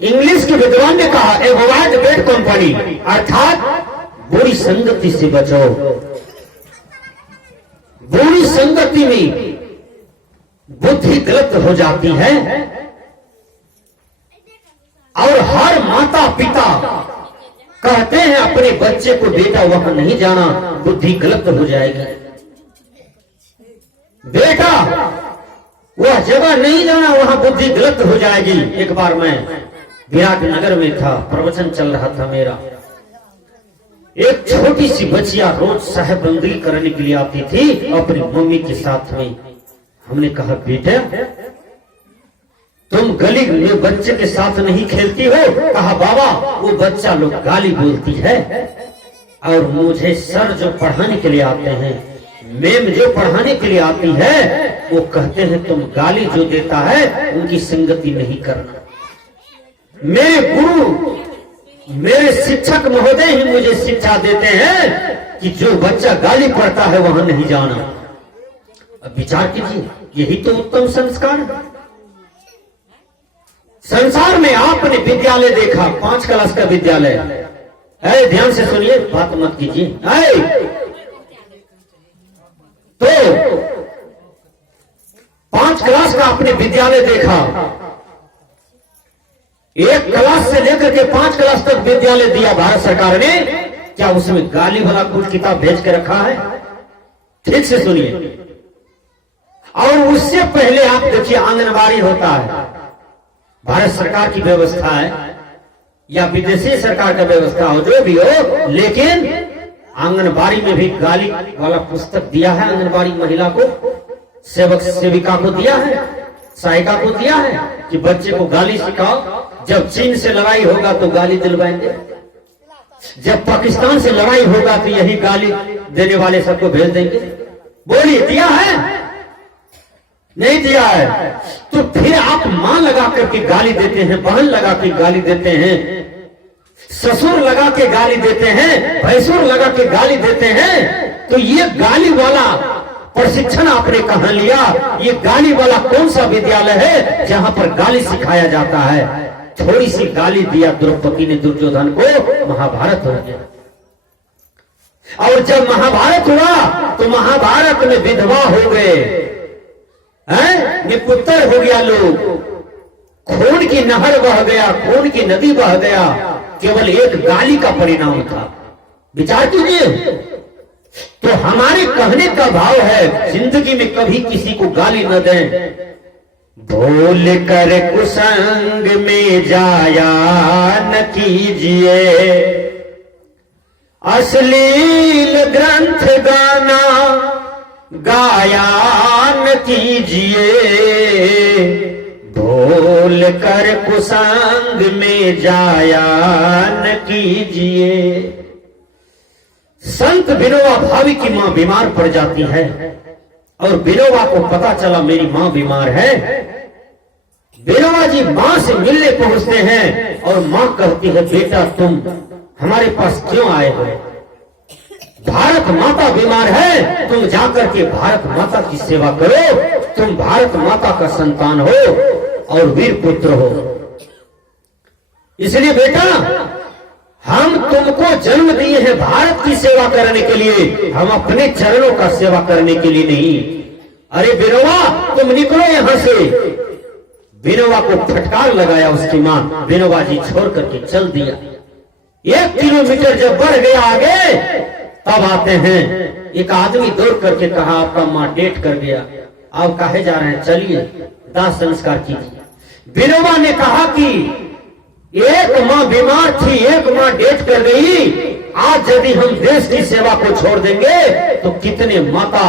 English के विद्वान ने कहा अवॉइड बैड कंपनी, अर्थात बुरी संगति से बचो। बुरी संगति में बुद्धि गलत हो जाती है और हर माता पिता कहते हैं अपने बच्चे को बेटा वहां नहीं जाना, बुद्धि गलत हो जाएगी, बेटा वह जगह नहीं जाना, वहां बुद्धि गलत हो जाएगी। एक बार मैं विराटनगर में था, प्रवचन चल रहा था मेरा, एक छोटी सी बच्चिया रोज साहेबंदी करने के लिए आती थी अपनी मम्मी के साथ में। हमने कहा बेटा तुम गली में बच्चे के साथ नहीं खेलती हो? कहा बाबा वो बच्चा लोग गाली बोलती है और मुझे सर जो पढ़ाने के लिए आते हैं, मैम जो पढ़ाने के लिए आती है, वो कहते हैं तुम गाली जो देता है उनकी संगति नहीं करना। मेरे गुरु मेरे शिक्षक महोदय ही मुझे शिक्षा देते हैं कि जो बच्चा गाली पढ़ता है वहां नहीं जाना। अब विचार कीजिए, यही तो उत्तम संस्कार है। संसार में आपने विद्यालय देखा, 5 क्लास का विद्यालय, ध्यान से सुनिए, बात मत कीजिए। तो 5 क्लास का आपने विद्यालय देखा, 1 क्लास से लेकर के 5 क्लास तक विद्यालय दिया भारत सरकार ने, क्या उसमें गाली वाला कुछ किताब भेज के रखा है? ठीक से सुनिए। और उससे पहले आप देखिए आंगनबाड़ी होता है, भारत सरकार की व्यवस्था है या विदेशी सरकार का व्यवस्था हो, जो भी हो, लेकिन आंगनबाड़ी में भी गाली वाला पुस्तक दिया है। आंगनबाड़ी महिला को, सेवक सेविका को दिया है, सहायिका को दिया है कि बच्चे को गाली सिखाओ। जब चीन से लड़ाई होगा तो गाली दिलवाएंगे, जब पाकिस्तान से लड़ाई होगा तो यही गाली देने वाले सबको भेज देंगे। बोलिए दिया है? नहीं दिया है। तो फिर आप मां लगा करके गाली देते हैं, बहन लगा के गाली देते हैं, ससुर लगा के गाली देते हैं, भैंसुर लगा के गाली देते हैं। तो ये गाली वाला प्रशिक्षण आपने कहां लिया? ये गाली वाला कौन सा विद्यालय है जहां पर गाली सिखाया जाता है? थोड़ी सी गाली दिया द्रौपदी ने दुर्योधन को, महाभारत हो गया। और जब महाभारत हुआ तो महाभारत में विधवा हो गए, निपुत्र हो गया लोग, खून की नहर बह गया, खून की नदी बह गया, केवल एक गाली का परिणाम था। विचार कीजिए। तो हमारे कहने का भाव है जिंदगी में कभी किसी को गाली न दें। भूल कर कुसंग में जाया न कीजिए, अश्लील ग्रंथ गाना गाया न कीजिए, भूल कर कुसंग में जाया न कीजिए। संत विनोबा भावी की मां बीमार पड़ जाती है और विनोबा को पता चला मेरी मां बीमार है। विनोबा जी मां से मिलने पहुंचते हैं और मां कहती है बेटा तुम हमारे पास क्यों आए हो? भारत माता बीमार है, तुम जाकर के भारत माता की सेवा करो, तुम भारत माता का संतान हो और वीर पुत्र हो। इसलिए बेटा हम तुमको जन्म दिए हैं भारत की सेवा करने के लिए, हम अपने चरणों का सेवा करने के लिए नहीं। अरे विनोबा तुम निकलो यहां से। विनोबा को फटकार लगाया उसकी मां, विनोबा जी छोड़ करके चल दिया। 1 किलोमीटर जब बढ़ गया आगे, तब आते हैं, एक आदमी दौड़ करके कहा आपका मां डेट कर गया, आप काहे जा रहे हैं, चलिए दाह संस्कार कीजिए। विनोबा ने कहा कि एक मां बीमार थी, एक मां डेट कर गई, आज यदि हम देश की सेवा को छोड़ देंगे तो कितने माता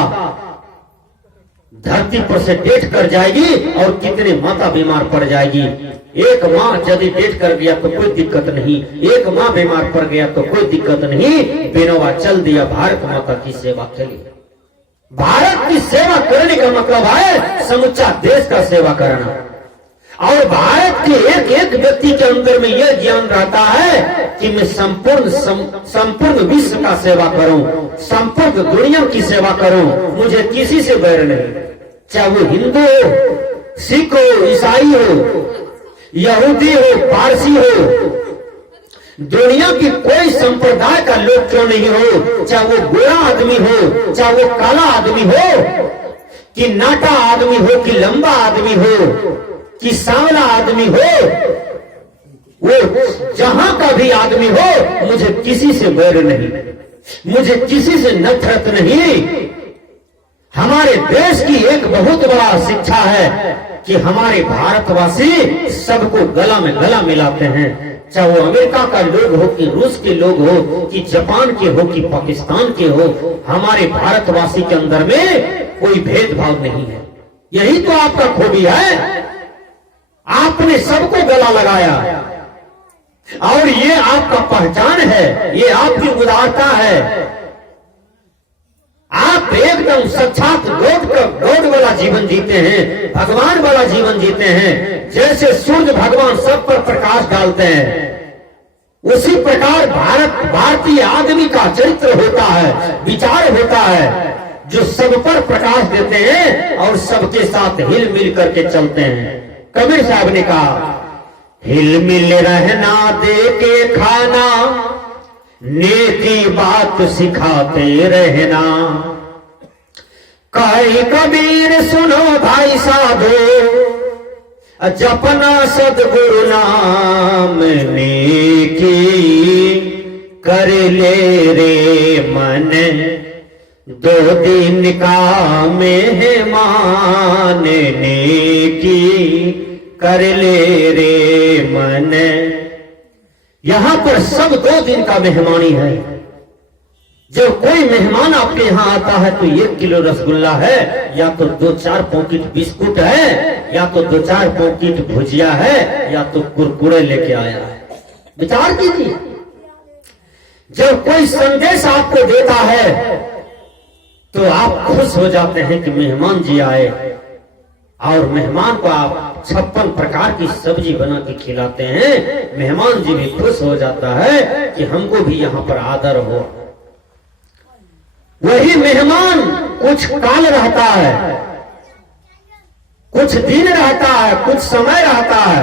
धरती पर से डेट कर जाएगी और कितने माता बीमार पड़ जाएगी। एक मां यदि डेट कर गया तो कोई दिक्कत नहीं, एक मां बीमार पड़ गया तो कोई दिक्कत नहीं। विनोबा चल दिया भारत माता की सेवा के लिए। भारत की सेवा करने का मतलब है समुच्चा देश का सेवा करना। और भारत के एक एक व्यक्ति के अंदर में यह ज्ञान रहता है कि मैं संपूर्ण विश्व का सेवा करूं, संपूर्ण दुनिया की सेवा करूं, मुझे किसी से बैर नहीं, चाहे वो हिंदू हो, सिख हो, ईसाई हो, यहूदी हो, पारसी हो, दुनिया की कोई संप्रदाय का लोग क्यों नहीं हो, चाहे वो गोरा आदमी हो, चाहे वो काला आदमी हो, कि नाटा आदमी हो, कि लंबा आदमी हो, कि सांवला आदमी हो, वो जहां का भी आदमी हो, मुझे किसी से बैर नहीं, मुझे किसी से नफरत नहीं। हमारे देश की एक बहुत बड़ा शिक्षा है कि हमारे भारतवासी सबको गला में गला मिलाते हैं, चाहे वो अमेरिका का लोग हो, कि रूस के लोग हो, कि जापान के हो, कि पाकिस्तान के हो, हमारे भारतवासी के अंदर में कोई भेदभाव नहीं है। यही तो आपका खूबी है, आपने सबको गला लगाया और ये आपका पहचान है, ये आपकी उदारता है। आप एकदम साक्षात गॉड वाला जीवन जीते हैं, भगवान वाला जीवन जीते हैं। जैसे सूर्य भगवान सब पर प्रकाश डालते हैं, उसी प्रकार भारतीय आदमी का चरित्र होता है, विचार होता है, जो सब पर प्रकाश देते हैं और सबके साथ हिल मिल करके चलते हैं। कबीर साहब ने कहा, हिल मिल रहना दे के खाना, नेकी बात सिखाते रहना। कहे कबीर सुनो भाई साधो, जपना सदगुरु नाम, नेकी कर ले रे मन, दो दिन का मेहमान, नेकी कर ले रे मन। यहां पर सब 2 दिन का मेहमानी है। जब कोई मेहमान आपके यहां आता है तो 1 किलो रसगुल्ला है, या तो 2-4 पॉकेट बिस्कुट है, या तो 2-4 पॉकेट भुजिया है, या तो कुरकुरे लेके आया है। विचार कीजिए, जब कोई संदेश आपको देता है तो आप खुश हो जाते हैं कि मेहमान जी आए, और मेहमान को आप 56 प्रकार की सब्जी बना के खिलाते हैं। मेहमान जी भी खुश हो जाता है कि हमको भी यहाँ पर आदर हो। वही मेहमान कुछ काल रहता है, कुछ दिन रहता है, कुछ समय रहता है,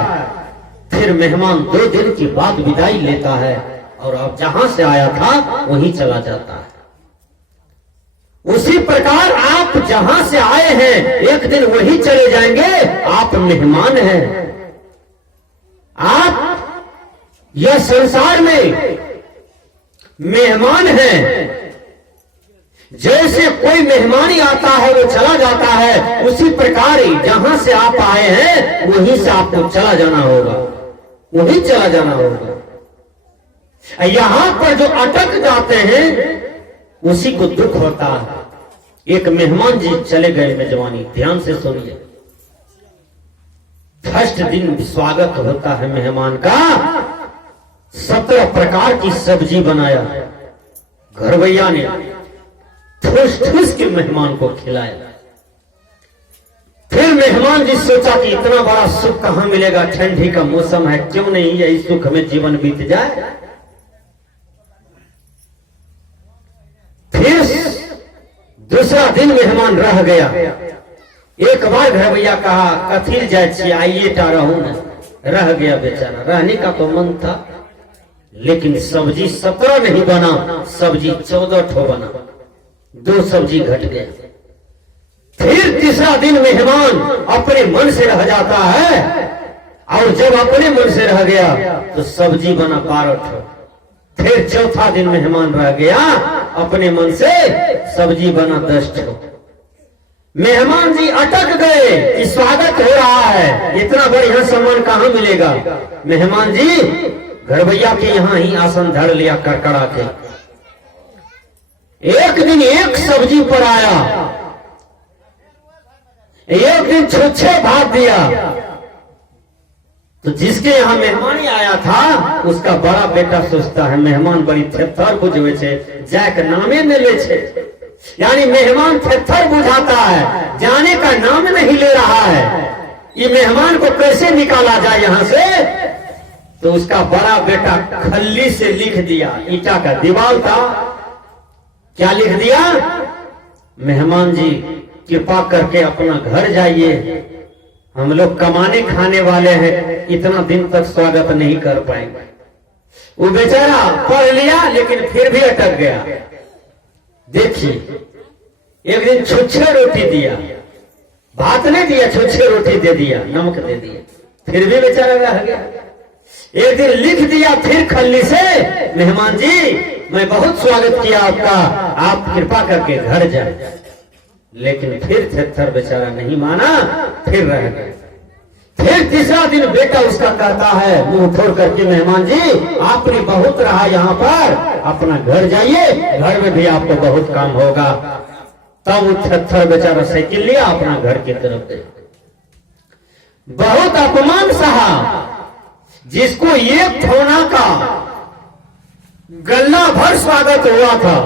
फिर मेहमान 2 दिन के बाद विदाई लेता है और अब जहां से आया था वहीं चला जाता है। उसी प्रकार आप जहां से आए हैं एक दिन वही चले जाएंगे। आप मेहमान हैं, आप यह संसार में मेहमान हैं। जैसे कोई मेहमानी आता है वो चला जाता है, उसी प्रकार ही जहां से आप आए हैं वहीं से आपको चला जाना होगा, वहीं चला जाना होगा। यहां पर जो अटक जाते हैं उसी को दुख होता है। एक मेहमान जी चले गए मेजबानी, ध्यान से सुनिए। फर्स्ट दिन स्वागत होता है मेहमान का, 17 प्रकार की सब्जी बनाया, घरवैया ने ठूस ठूस के मेहमान को खिलाया। फिर मेहमान जी सोचा कि इतना बड़ा सुख कहां मिलेगा, ठंडी का मौसम है, क्यों नहीं यही सुख में जीवन बीत जाए। फिर दूसरा दिन मेहमान रह गया। एक बार घरवैया कहा, कथिर जाए आइए टा रहूं न, रह गया बेचारा। रहने का तो मन था, लेकिन सब्जी 17 नहीं बना, सब्जी 14 ठो बना, 2 सब्जी घट गया। फिर तीसरा दिन मेहमान अपने मन से रह जाता है, और जब अपने मन से रह गया तो सब्जी बना 12 ठो। फिर चौथा दिन मेहमान रह गया, अपने मन से सब्जी बना 10 ठो। मेहमान जी अटक गए कि स्वागत हो रहा है, इतना बढ़िया सम्मान कहां मिलेगा। मेहमान जी घरवैया के यहां ही आसन धर लिया कड़कड़ा के। एक दिन एक सब्जी पर आया, एक दिन छुच्छे भात दिया। तो जिसके यहाँ मेहमानी आया था उसका बड़ा बेटा सोचता है मेहमान बड़ी थेथर बुझवे छे, जाके नामे न ले छे। यानी मेहमान थेथर बुझाता है, जाने का नाम नहीं ले रहा है। ये मेहमान को कैसे निकाला जाए यहाँ से। तो उसका बड़ा बेटा खल्ली से लिख दिया, ईटा का दीवार था, क्या लिख दिया, मेहमान जी कृपा करके अपना घर जाइए हम लोग कमाने खाने वाले हैं, इतना दिन तक स्वागत नहीं कर पाएंगे। वो बेचारा पढ़ लिया लेकिन फिर भी अटक गया। देखिए, एक दिन छुच्छे रोटी दिया, भात नहीं दिया, छुच्छे रोटी दे दिया, नमक दे दिया, फिर भी बेचारा रह गया। एक दिन लिख दिया फिर खल्ली से, मेहमान जी मैं बहुत स्वागत किया आपका, आप कृपा करके घर जाए। लेकिन फिर थेथर बेचारा नहीं माना, फिर रह गया। फिर तीसरा दिन बेटा उसका कहता है मुंह फोड़ करके, मेहमान जी आपने बहुत रहा यहाँ पर, अपना घर जाइए, घर में भी आपको बहुत काम होगा। तब वो थेथर बेचारा साइकिल लिया, अपना घर की तरफ गया। बहुत अपमान सहा, जिसको एक ठोना का गल्ला भर स्वागत हुआ था,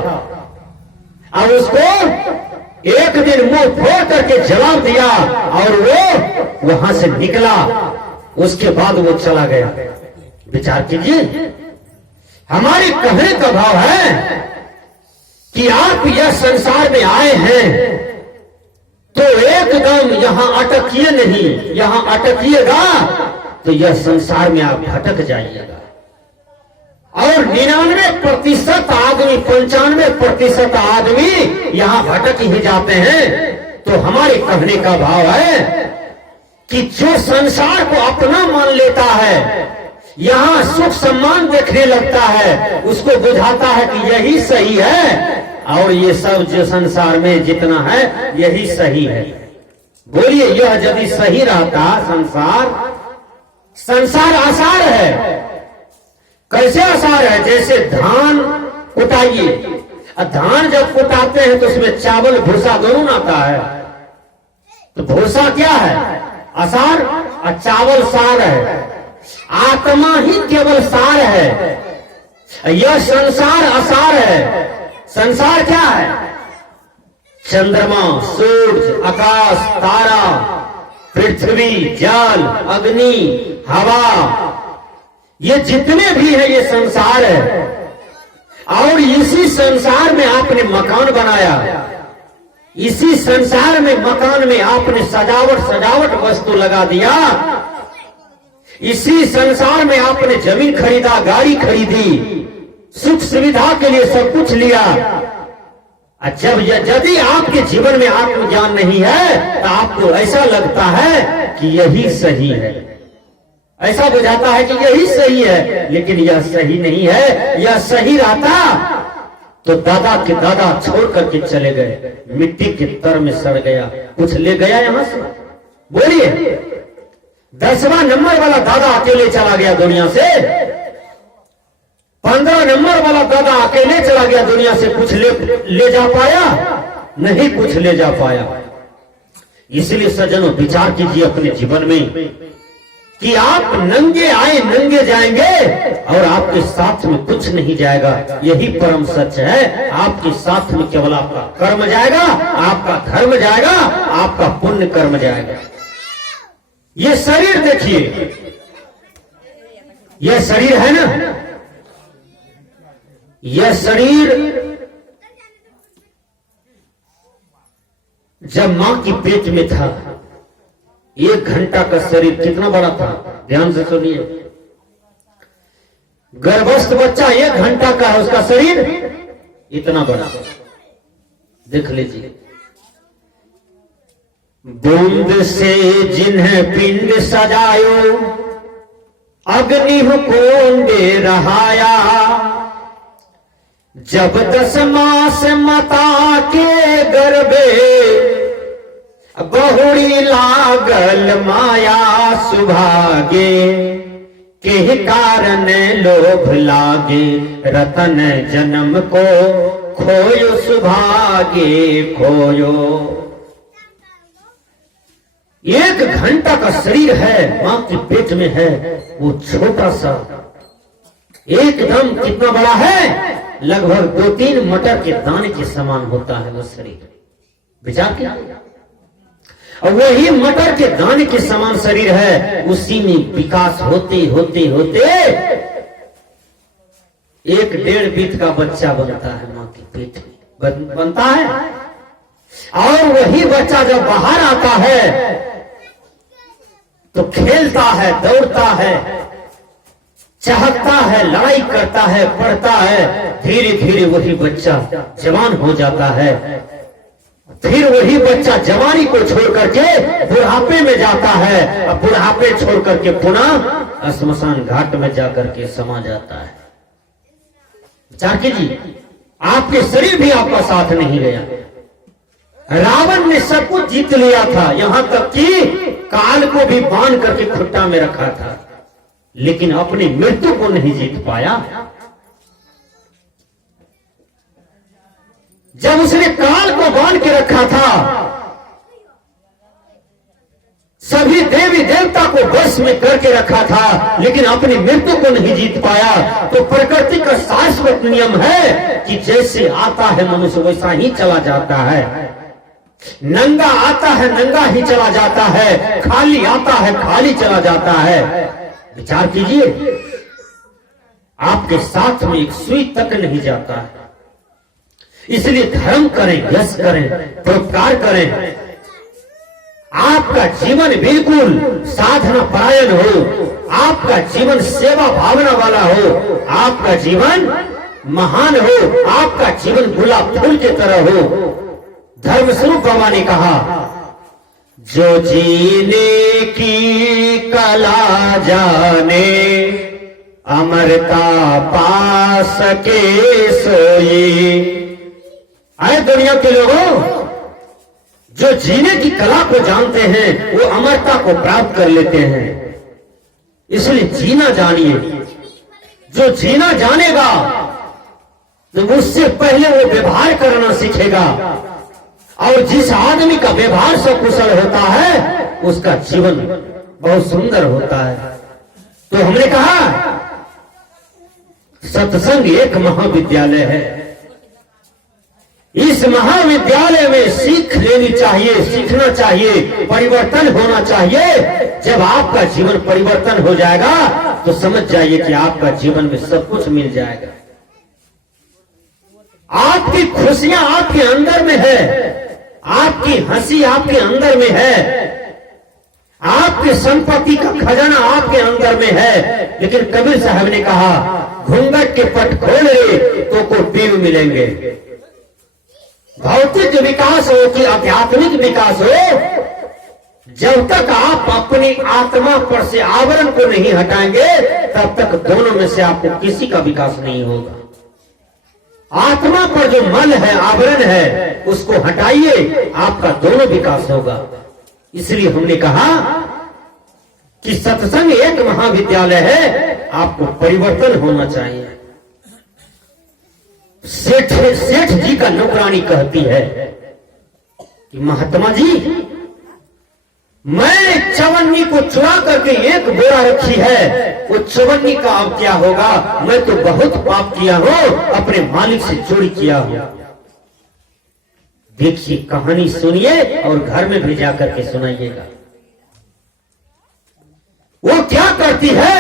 अब उसको एक दिन मुंह फोड़ करके जवाब दिया और वो वहां से निकला। उसके बाद वो चला गया। विचार कीजिए, हमारे कहने का भाव है कि आप यह संसार में आए हैं तो एकदम यहां अटकिए नहीं। यहां अटकिएगा तो यह संसार में आप भटक जाइएगा। और 99% आदमी, 95% आदमी यहां भटक ही जाते हैं। तो हमारे कहने का भाव है कि जो संसार को अपना मान लेता है, यहां सुख सम्मान देखने लगता है, उसको बुझाता है कि यही सही है और ये सब जो संसार में जितना है यही सही है। बोलिए, यह यदि सही रहता संसार आसार है। कैसे आसार है? जैसे धान कुटाइए, धान जब कुटाते हैं तो उसमें चावल भूसा दोनों आता है। तो भूसा क्या है? आसार, और चावल सार है। आत्मा ही केवल सार है। यह संसार आसार है। संसार क्या है? चंद्रमा, सूरज, आकाश, तारा, पृथ्वी, जल, अग्नि, हवा, ये जितने भी है ये संसार है। और इसी संसार में आपने मकान बनाया, इसी संसार में मकान में आपने सजावट वस्तु लगा दिया, इसी संसार में आपने जमीन खरीदा, गाड़ी खरीदी, सुख सुविधा के लिए सब कुछ लिया। जब यदि आपके जीवन में आत्मज्ञान नहीं है तो आपको ऐसा लगता है कि यही सही है, ऐसा बुझाता है कि यही सही है। लेकिन यह सही नहीं है। यह सही रहता तो दादा के दादा छोड़ करके चले गए, मिट्टी के तर में सड़ गया। कुछ ले गया यहां से? बोलिए, 10वां नंबर वाला दादा अकेले चला गया दुनिया से। 15 नंबर वाला दादा अकेले चला गया दुनिया से। कुछ ले जा पाया? नहीं, कुछ ले जा पाया। इसलिए सज्जनों, विचार कीजिए अपने जीवन में कि आप नंगे आए नंगे जाएंगे और आपके साथ में कुछ नहीं जाएगा। यही परम सच है। आपके साथ में केवल आपका कर्म जाएगा, आपका धर्म जाएगा, आपका पुण्य कर्म जाएगा। ये शरीर देखिए, यह शरीर है ना, यह शरीर जब मां की पेट में था, 1 घंटा का शरीर कितना बड़ा था? ध्यान से सुनिए। गर्भस्थ बच्चा 1 घंटा का है, उसका शरीर इतना बड़ा। देख लीजिए, बूंद से जिन्हें पिंड सजायो, अग्नि कुंडे रहाया, जब 10 मास माता के गर्भे, बहुड़ी लागल माया सुभागे, के कारण लोभ लागे, रतन जन्म को खोयो सुभागे खोयो। 1 घंटा का शरीर है, मां के पेट में है, वो छोटा सा एकदम कितना बड़ा है? लगभग 2-3 मटर के दाने के समान होता है वो शरीर। विचार किया? और वही मटर के दाने के समान शरीर है, उसी में विकास होते होते होते 1-1.5 बीत का बच्चा बनता है मां के पेट में, बनता है। और वही बच्चा जब बाहर आता है तो खेलता है, दौड़ता है, चाहता है, लड़ाई करता है, पढ़ता है, धीरे धीरे वही बच्चा जवान हो जाता है। फिर वही बच्चा जवानी को छोड़ करके बुढ़ापे में जाता है, अब बुढ़ापे छोड़ करके पुनः श्मशान घाट में जाकर के समा जाता है। विचार कीजिए, आपके शरीर भी आपका साथ नहीं गया। रावण ने सब कुछ जीत लिया था, यहां तक कि काल को भी बांध करके खुट्टा में रखा था, लेकिन अपनी मृत्यु को नहीं जीत पाया। जब उसने काल को बांध के रखा था, सभी देवी देवता को वश में करके रखा था, लेकिन अपनी मृत्यु को नहीं जीत पाया। तो प्रकृति का शाश्वत नियम है कि जैसे आता है मनुष्य वैसा ही चला जाता है। नंगा आता है, नंगा ही चला जाता है, खाली आता है, खाली चला जाता है। विचार कीजिए, आपके साथ में एक सुई तक नहीं जाता है। इसलिए धर्म करें, यश करें, परोपकार करें। आपका जीवन बिल्कुल साधना परायण हो, आपका जीवन सेवा भावना वाला हो, आपका जीवन महान हो, आपका जीवन गुलाब फूल की तरह हो। धर्म स्वरूप बाबा ने कहा, जो जीने की कला जाने अमरता पा सके सोई। आए दुनिया के लोगों, जो जीने की कला को जानते हैं वो अमरता को प्राप्त कर लेते हैं। इसलिए जीना जानिए। जो जीना जानेगा तो उससे पहले वो व्यवहार करना सीखेगा, और जिस आदमी का व्यवहार सकुशल होता है उसका जीवन बहुत सुंदर होता है। तो हमने कहा सत्संग एक महाविद्यालय है। इस महाविद्यालय में सीख लेनी चाहिए, सीखना चाहिए, परिवर्तन होना चाहिए। जब आपका जीवन परिवर्तन हो जाएगा तो समझ जाइए कि आपका जीवन में सब कुछ मिल जाएगा। आपकी खुशियां आपके अंदर में है, आपकी हंसी आपके अंदर में है, आपकी संपत्ति का खजाना आपके अंदर में है। लेकिन कबीर साहब ने कहा, घूंघट के पट खोल ले तो को पीव मिलेंगे। भौतिक विकास हो कि आध्यात्मिक विकास हो, जब तक आप अपनी आत्मा पर से आवरण को नहीं हटाएंगे तब तक दोनों में से आपको किसी का विकास नहीं होगा। आत्मा पर जो मल है, आवरण है, उसको हटाइए, आपका दोनों विकास होगा। इसलिए हमने कहा कि सत्संग एक महाविद्यालय है, आपको परिवर्तन होना चाहिए। सेठ जी का नौकरानी कहती है कि महात्मा जी, मैं चवन्नी को चुरा करके एक बोरा रखी है, वो चवन्नी का अब क्या होगा? मैं तो बहुत पाप किया हूं, अपने मालिक से चोरी किया हूं। देखिए, कहानी सुनिए और घर में भी जाकर के सुनाइएगा। वो क्या करती है,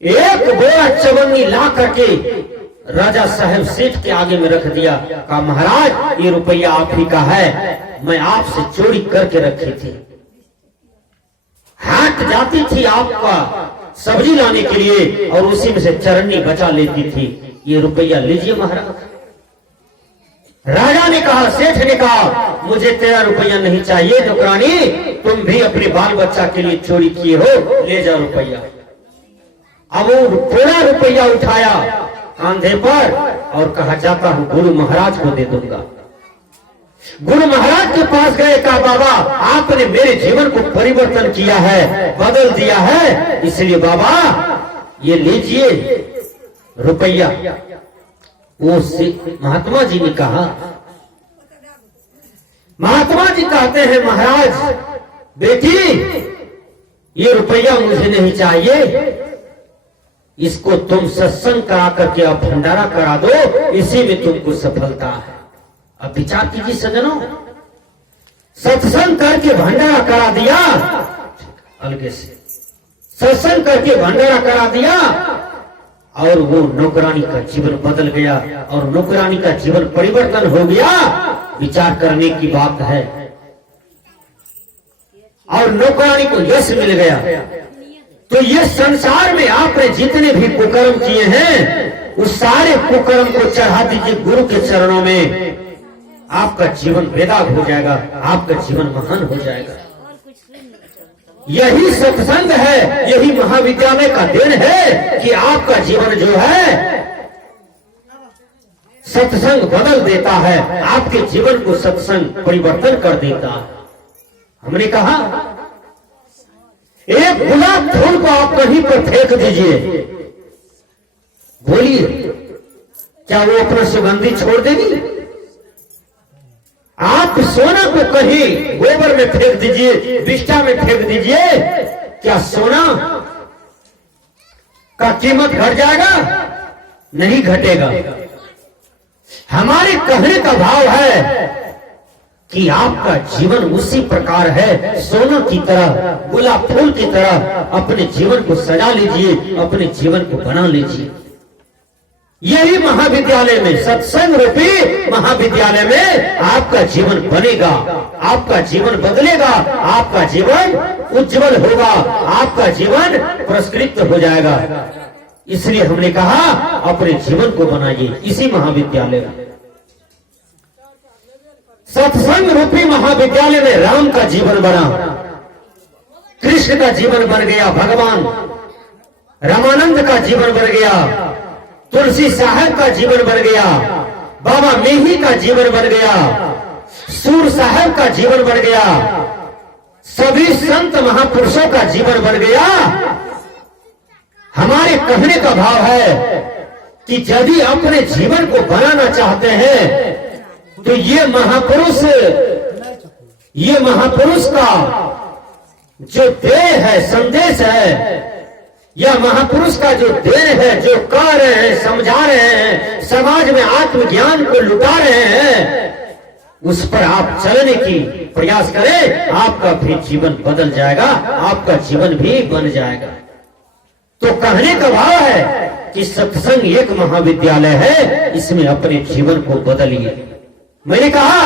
एक बोरा चवन्नी ला करके राजा साहब सेठ के आगे में रख दिया। कहा, महाराज ये रुपया आप ही का है, मैं आपसे चोरी करके रखी थी। हाट जाती थी आपका सब्जी लाने के लिए और उसी में से चरन्नी बचा लेती थी। ये रुपया लीजिए महाराज। राजा ने कहा, सेठ ने कहा, मुझे तेरा रुपया नहीं चाहिए नौकरानी, तुम भी अपने बाल बच्चा के लिए चोरी किए हो, ले जाओ रुपया। अब वो पूरा रुपया उठाया कांधे पर और कहा, जाता हूं गुरु महाराज को दे दूंगा। गुरु महाराज के पास गए, कहा, बाबा आपने मेरे जीवन को परिवर्तन किया है, बदल दिया है, इसलिए बाबा ये लीजिए रुपया। वो महात्मा जी ने कहा, महात्मा जी कहते हैं, महाराज बेटी ये रुपया मुझे नहीं चाहिए, इसको तुम सत्संग करा करके अब भंडारा करा दो, इसी में तुमको सफलता है। अब विचार कीजिए सज्जनों, सत्संग करके भंडारा करा दिया, अलगे से सत्संग करके भंडारा करा दिया और वो नौकरानी का जीवन बदल गया और नौकरानी का जीवन परिवर्तन हो गया। विचार करने की बात है। और नौकरानी को यश मिल गया। तो ये संसार में आपने जितने भी कुकर्म किए हैं उस सारे कुकर्म को चढ़ा दीजिए गुरु के चरणों में, आपका जीवन बेदाग हो जाएगा, आपका जीवन महान हो जाएगा। यही सत्संग है, यही महाविद्यालय का दिन है कि आपका जीवन जो है सत्संग बदल देता है, आपके जीवन को सत्संग परिवर्तन कर देता है। हमने कहा एक गुलाब फूल को आप कहीं पर फेंक दीजिए, बोलिए क्या वो अपना सुगंधी छोड़ देगी? आप सोना को कहीं गोबर में फेंक दीजिए, बिष्टा में फेंक दीजिए, क्या सोना का कीमत घट जाएगा? नहीं घटेगा। हमारे कहने का भाव है कि आपका जीवन उसी प्रकार है, सोना की तरह, गुलाब फूल की तरह अपने जीवन को सजा लीजिए, अपने जीवन को बना लीजिए। यही महाविद्यालय में, सत्संग रूपी महाविद्यालय में आपका जीवन बनेगा, आपका जीवन बदलेगा, आपका जीवन उज्जवल होगा, आपका जीवन पुरस्कृत हो जाएगा। इसलिए हमने कहा अपने जीवन को बनाइए इसी महाविद्यालय में। सत्संग रूपी महाविद्यालय में राम का जीवन बना, कृष्ण का जीवन बन गया, भगवान रामानंद का जीवन बन गया, तुलसी साहब का जीवन बन गया, बाबा मेही का जीवन बन गया, सूर साहब का जीवन बन गया, सभी संत महापुरुषों का जीवन बन गया। हमारे कहने का भाव है कि यदि अपने जीवन को बनाना चाहते हैं तो ये महापुरुष का जो देह है, संदेश है, या महापुरुष का जो देन है, जो कह रहे हैं, समझा रहे हैं, समाज में आत्मज्ञान को लुटा रहे हैं, उस पर आप चलने की प्रयास करें, आपका भी जीवन बदल जाएगा, आपका जीवन भी बन जाएगा। तो कहने का भाव है कि सत्संग एक महाविद्यालय है, इसमें अपने जीवन को बदलिए। मैंने कहा